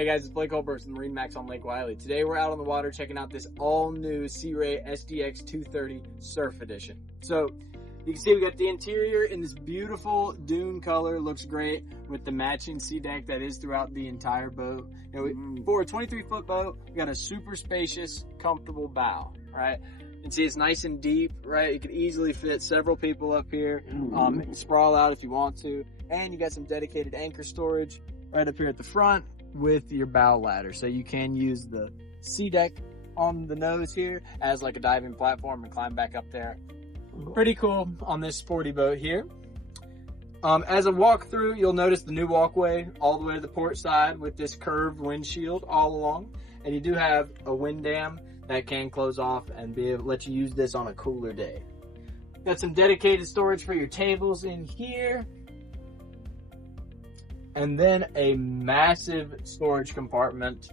Hey guys, it's Blake Holbrook from MarineMax on Lake Wylie. Today we're out on the water checking out this all-new Sea Ray SDX 230 Surf Edition. So, you can see we got the interior in this beautiful Dune color. Looks great with the matching SeaDek that is throughout the entire boat. For a 23-foot boat, we got a super spacious, comfortable bow, right? You can see it's nice and deep, right? You could easily fit several people up here. Sprawl out if you want to. And you got some dedicated anchor storage right up here at the front with your bow ladder. So you can use the SeaDek on the nose here as like a diving platform and climb back up there. Pretty cool on this sporty boat here. As I walk through, you'll notice the new walkway all the way to the port side with this curved windshield all along. And you do have a wind dam that can close off and be able to let you use this on a cooler day. Got some dedicated storage for your tables in here. And then a massive storage compartment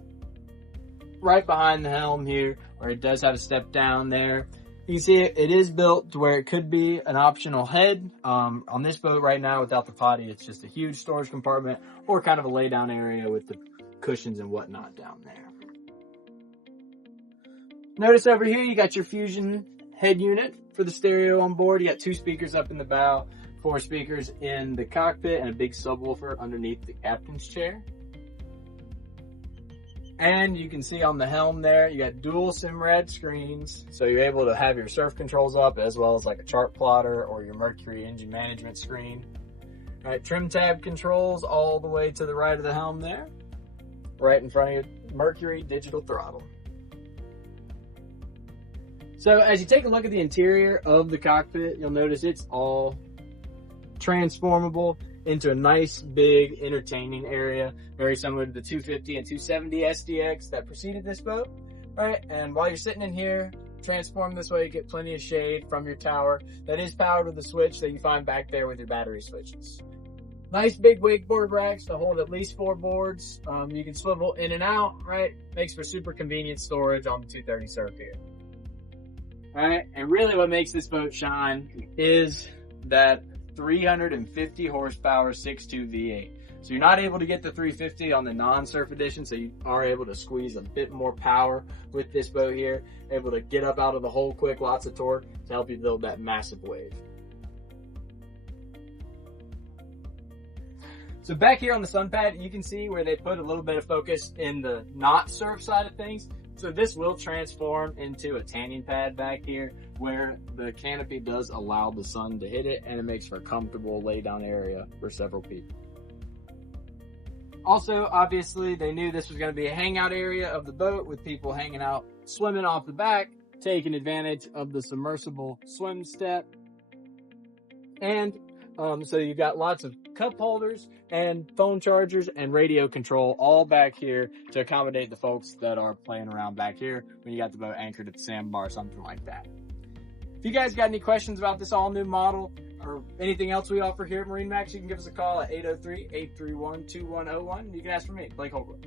right behind the helm here, where it does have a step down there. You can see it is built to where it could be an optional head. On this boat right now without the potty, it's just a huge storage compartment or kind of a lay down area with the cushions and whatnot down there. Notice over here you got your Fusion head unit for the stereo on board. You got 2 speakers up in the bow, 4 speakers in the cockpit, and a big subwoofer underneath the captain's chair. And you can see on the helm there, you got dual SIMRAD screens. So you're able to have your surf controls up as well as like a chart plotter or your Mercury engine management screen. All right, trim tab controls all the way to the right of the helm there. Right in front of your Mercury digital throttle. So as you take a look at the interior of the cockpit, you'll notice it's all transformable into a nice big entertaining area, very similar to the 250 and 270 SDX that preceded this boat, right? And while you're sitting in here, transform this way, you get plenty of shade from your tower that is powered with a switch that you find back there with your battery switches. Nice big wakeboard racks to hold at least 4 boards. You can swivel in and out, right? Makes for super convenient storage on the 230 Surf here. All right, and really what makes this boat shine is that 350 horsepower 6.2 V8. So you're not able to get the 350 on the non-Surf Edition, so you are able to squeeze a bit more power with this boat here. Able to get up out of the hole quick, lots of torque to help you build that massive wave. So back here on the sun pad, you can see where they put a little bit of focus in the not surf side of things. So this will transform into a tanning pad back here where the canopy does allow the sun to hit it, and it makes for a comfortable lay down area for several people. Also, obviously, they knew this was going to be a hangout area of the boat with people hanging out, swimming off the back, taking advantage of the submersible swim step. And so you've got lots of cup holders and phone chargers and radio control all back here to accommodate the folks that are playing around back here when you got the boat anchored at the sandbar or something like that. If you guys got any questions about this all new model or anything else we offer here at MarineMax, you can give us a call at 803-831-2101. You can ask for me, Blake Holbrook.